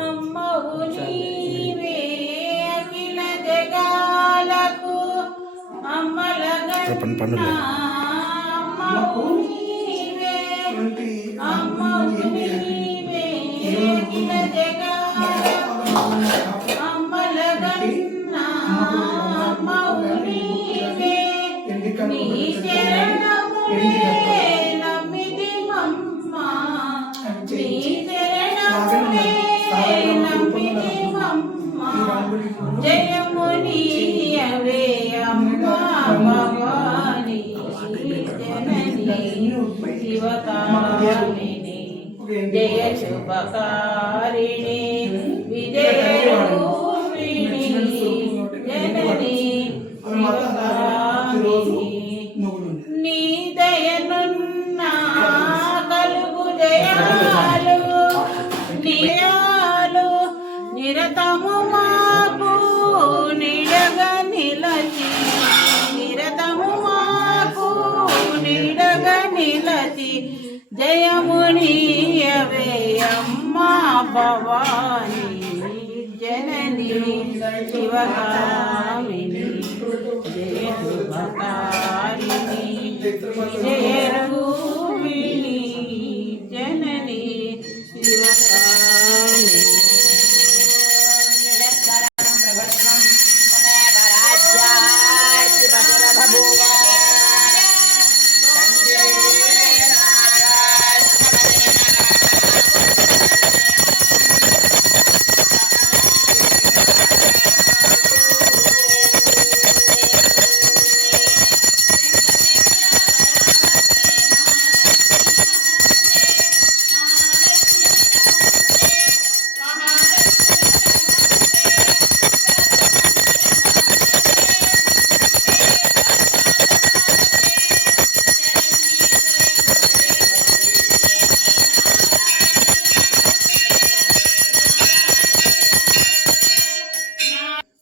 అమ్మవు నీవే అఖిల జగాలకు అమ్మలగన్నా అమ్మవు నీవే అమ్మవు నీవే అఖిల జగాలకు అమ్మలగన్నా అమ్మవు నీవే నీ శరణములే నమ్మితి మమ్మ నీ శరణములే నమ్మితి మమ్మ జయమునియవే అమ్మా భవాని జనని శివకామిని జయ శుభకారిణి విజయ రూపిణి జనని శివకామిని నీ దయనున్నా కలుగు జయాలు నియాలు నిరతము మాకు నిడగ నిలచి నిరతము మాకు నిడగ నిలచి జయమునియవే అమ్మా భవాని జనని శివకామిని జయ శుభకారిణి జయ రూపిణి జనని శివకామిని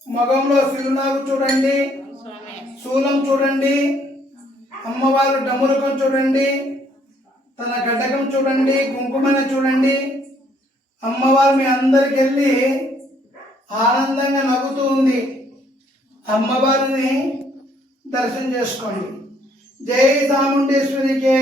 మగంలో సిరునాగు చూడండి, శూలం చూడండి, అమ్మవారు డమురకం చూడండి, తన గడ్డకం చూడండి, కుంకుమన చూడండి. అమ్మవారు మీ అందరికి వెళ్ళి ఆనందంగా నవ్వుతూ ఉంది. అమ్మవారిని దర్శనం చేసుకోండి. జై చాముండేశ్వరికి.